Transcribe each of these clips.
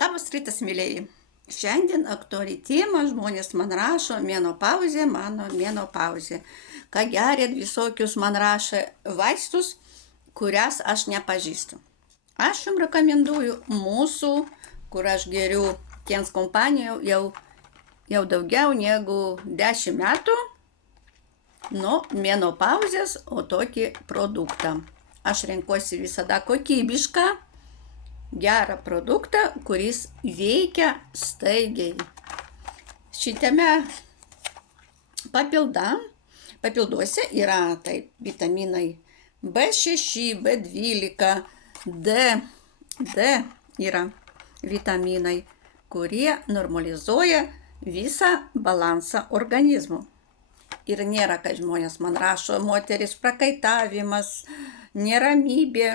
Labas rytas, mylėjai. Šiandien aktuali tema, žmonės man rašo, menopauzė, mano menopauzė. Ką geriat visokius man rašo vaistus, kurias aš nepažįstu. Aš jums rekomenduoju mūsų, kur aš geriu Kens kompanijų jau daugiau negu 10 metų, nuo menopauzės, o tokį produktą. Aš renkuosi visada kokybišką, gerą produktą, kuris veikia staigiai. Šitame papilduose yra taip vitaminai B6, B12, D yra vitaminai, kurie normalizuoja visą balansą organizmo. Ir nėra, kad žmonės man rašo, moteris prakaitavimas, neramybė,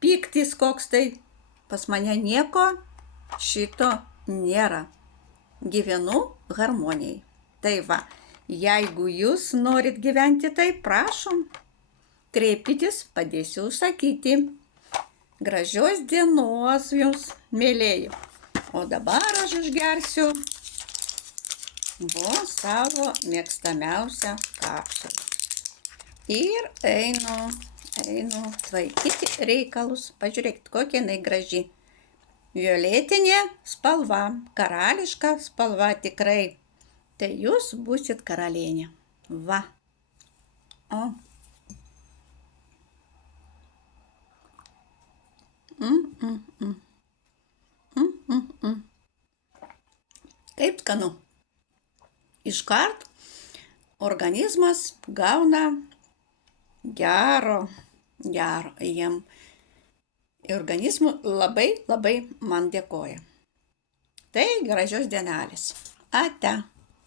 pyktis koks tai. Pas mane nieko šito nėra. Gyvenu harmonijai. Tai va, jeigu jūs norit gyventi, tai prašom, kreipkitės, padėsiu užsakyti. Gražios dienos jums, mėlėjai. O dabar aš išgersiu savo mėgstamiausią kapsulę. Ir einu tvarkyti reikalus. Pažiūrėkit, kokia jinai graži. Violetinė spalva, karališka spalva tikrai. Tai jūs būsit karalienė. Va. O. Kaip skanu. Iškart organizmas gauna gero jiem. Organizmu labai man dėkoja. Tai gražios dienelės. Ate.